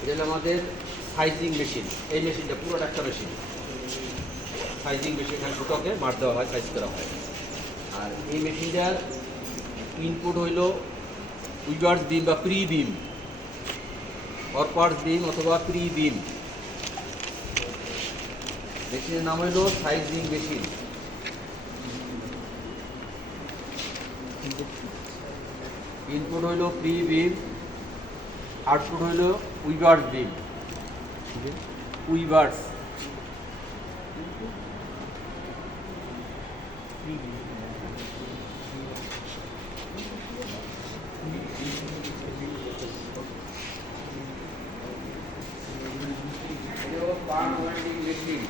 এটা হলো আমাদের সাইজিং মেশিন। এই মেশিনটা পুরোটা একটা মেশিন, সাইজিং মেশিন। এখানে দুটোকে মার দেওয়া হয়, সাইজ করা হয়। আর এই মেশিনটার ইনপুট হইল উইভার্স বিম বা প্রি বিম, অরপার্স বিম অথবা প্রি বিম। মেশিনের নাম হইল সাইজিং মেশিন। ইনপুট হইল প্রি বিম, আউটপুট হইল weavers beam. Weavers pirn winding machine,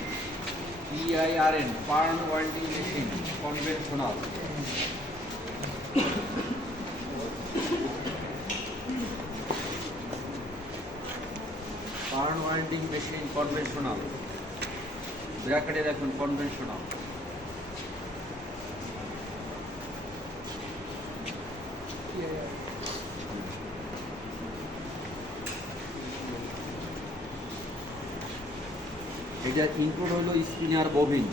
PIRN, pirn winding machine conventional. Pirn winding machine conventional, ব্র্যাকেটে দেখুন কনভেনশনাল। এটা ইনপুট হলো স্পিনার ববিন,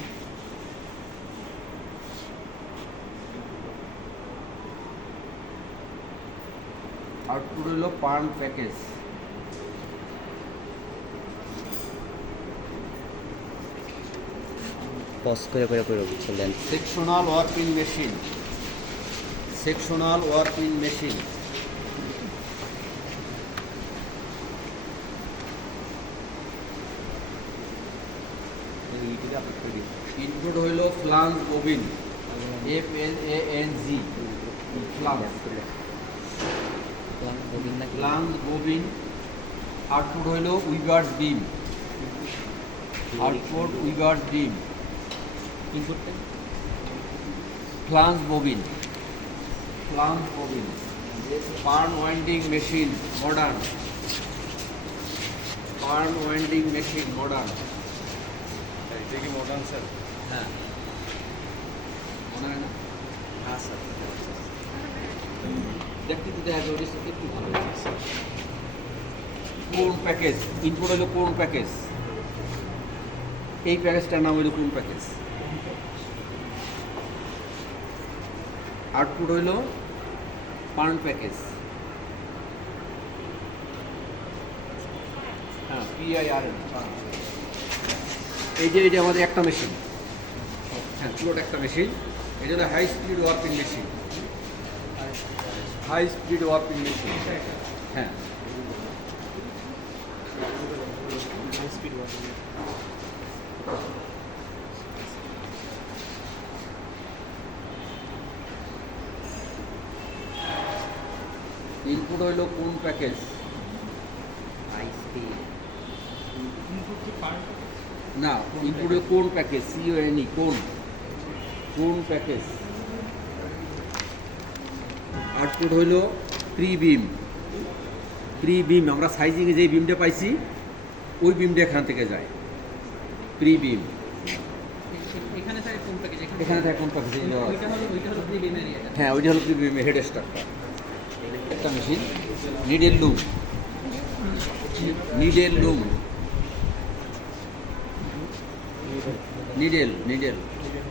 আউটপুট হলো পার্ন প্যাকেজ। পজ করে বুঝছিলেন। Sectional warping machine, sectional warping machine. Input হইল flange bobbin, FLANG, flange bobbin. Output হইল weavers beam, output weavers beam. ইনপুটটা flange bobbin, flange bobbin. Pirn winding machine modern, pirn winding machine modern. এটা কি modern sir? হ্যাঁ, মনে হয় না? হ্যাঁ স্যার। দেখতে তো দেখা যাবে একটু ভালো হয়েছে। কোন প্যাকেজ, ইনপুট হলো কোন প্যাকেজ। এই প্যাকেজটার নাম হলো কোন প্যাকেজ। আউটপুট হইল পার্ন প্যাকেজ। হ্যাঁ, PIRN। এই যে এটা আমাদের একটা মেশিন, হ্যাঁ পুরোটা একটা মেশিন। এটা হলো high speed working machine, high speed working machine. হ্যাঁ, ইনপুট হইল কোন প্যাকেজ। না, ইনপুট হইল কোন প্যাকেজ, CONE, কোন, কোন প্যাকেজ। আউটপুট হইল প্রি বিম, প্রি বিম। আমরা সাইজিংয়ে যে বিমটা পাইছি ওই বিমটা এখান থেকে যায়, প্রি বিম। এখানে থাকে কোন প্যাকেজ? এখানে থাকে কোন প্যাকেজ। ওইটা হলো প্রি বিমের ইয়েটা। হ্যাঁ, ওইটা হলো প্রি বিমের হেড স্টার্টটা। একটা machine, needle loom, needle loom, needle, needle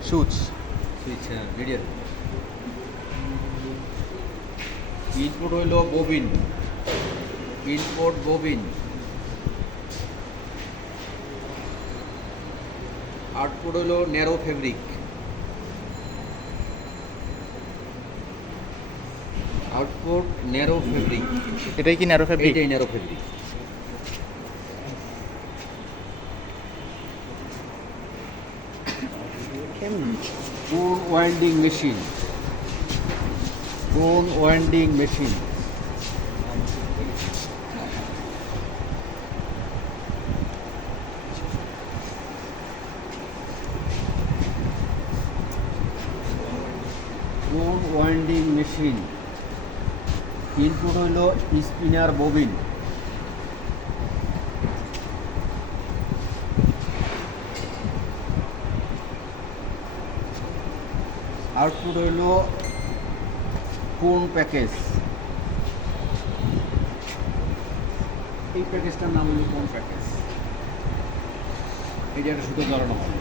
সুচ। সুইচ। হ্যাঁ, নিডেল। ইনপুট হইল ববিন, ইনপুট ববিন। আউটপুট হইল narrow fabric, output narrow fabric. এটাই কি ন্যারো ফেব্রিক? এইটাই narrow fabric. Cone winding machine, cone winding machine. Cone winding machine. Input হইল spinner bobbin, output হইল কোন প্যাকেজ। এই প্যাকেজটার নাম হলো কোন প্যাকেজ। এই যে একটা সুতো জড়ানো হবে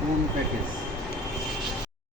কোন প্যাকেজ।